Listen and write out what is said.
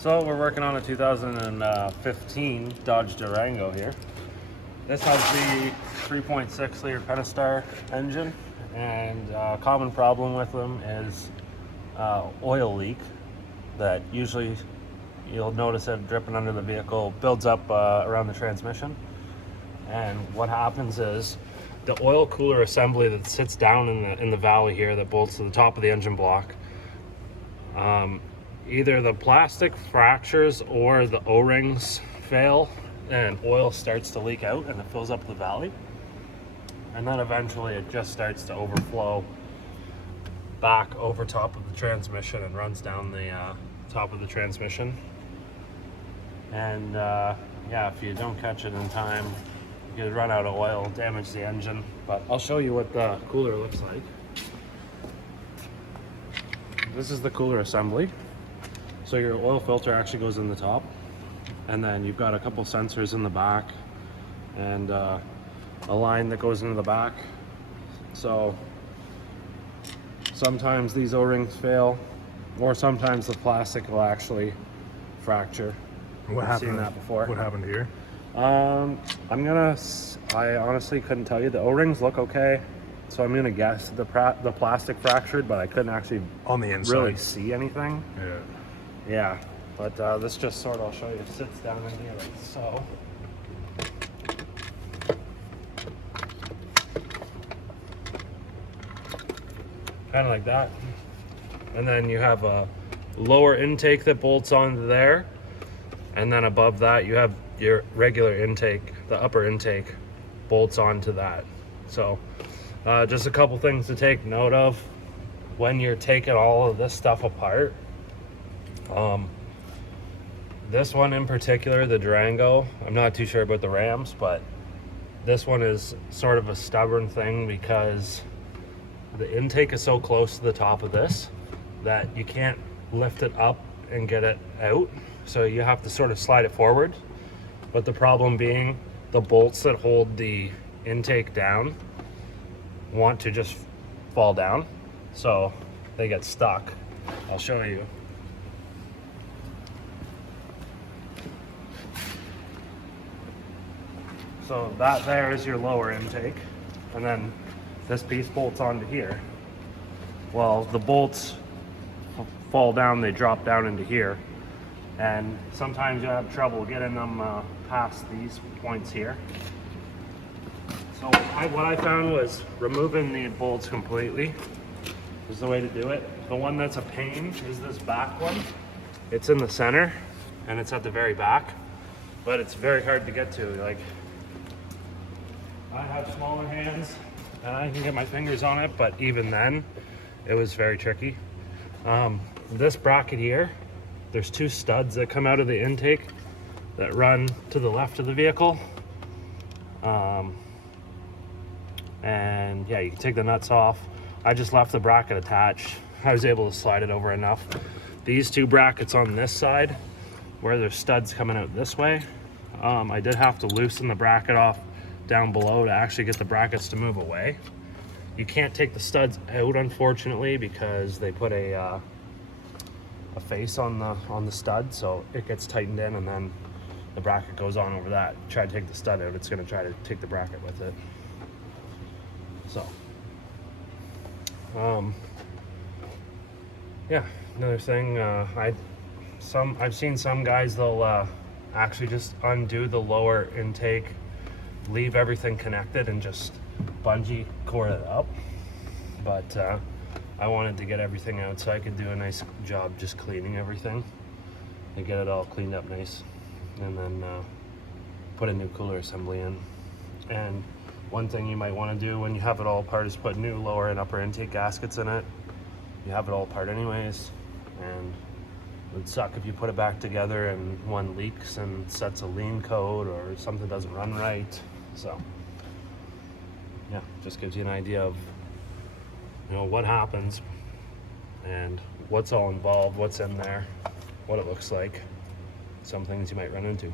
So we're working on a 2015 Dodge Durango here. This has the 3.6 liter Pentastar engine, and a common problem with them is oil leak that usually you'll notice it dripping under the vehicle, builds up around the transmission. And what happens is the oil cooler assembly that sits down in the valley here that bolts to the top of the engine block, either the plastic fractures or the O-rings fail and oil starts to leak out and it fills up the valley, and then eventually it just starts to overflow back over top of the transmission and runs down the top of the transmission. And yeah, if you don't catch it in time, you could run out of oil, damage the engine. But I'll show you what the cooler looks like. This is the cooler assembly. So your oil filter actually goes in the top, and then you've got a couple sensors in the back and a line that goes into the back. So sometimes these O-rings fail, or sometimes the plastic will actually fracture. I've seen that before. What happened here? I honestly couldn't tell you. The O-rings look okay, so I'm gonna guess the plastic fractured, but I couldn't actually On the inside. really see anything. Yeah. But this just sort of, I'll show you, it sits down in here like so. Kind of like that. And then you have a lower intake that bolts onto there. And then above that, you have your regular intake, the upper intake bolts onto that. So just a couple things to take note of when you're taking all of this stuff apart. This one in particular, the Durango, I'm not too sure about the Rams, but this one is sort of a stubborn thing because the intake is so close to the top of this that you can't lift it up and get it out. So you have to sort of slide it forward. But the problem being the bolts that hold the intake down want to just fall down. So they get stuck. I'll show you. So that there is your lower intake, and then this piece bolts onto here. Well, the bolts fall down, they drop down into here, and sometimes you have trouble getting them past these points here. So what I found was removing the bolts completely is the way to do it. The one that's a pain is this back one. It's in the center and it's at the very back, but it's very hard to get to. Like, I have smaller hands and I can get my fingers on it, but even then it was very tricky. This bracket here, there's two studs that come out of the intake that run to the left of the vehicle. And yeah, you can take the nuts off. I just left the bracket attached. I was able to slide it over enough. These two brackets on this side, where there's studs coming out this way, I did have to loosen the bracket off down below to actually get the brackets to move away. You can't take the studs out, unfortunately, because they put a face on the stud, so it gets tightened in and then the bracket goes on over that. Try to take the stud out, it's going to try to take the bracket with it. So yeah, another thing, I've seen some guys, they'll actually just undo the lower intake, leave everything connected and just bungee cord it up. But I wanted to get everything out so I could do a nice job just cleaning everything and get it all cleaned up nice, and then put a new cooler assembly in. And one thing you might want to do when you have it all apart is put new lower and upper intake gaskets in it. You have it all apart anyways, and it would suck if you put it back together and one leaks and sets a lean code or something doesn't run right. So yeah, just gives you an idea of, you know, what happens and what's all involved, what's in there, what it looks like, some things you might run into.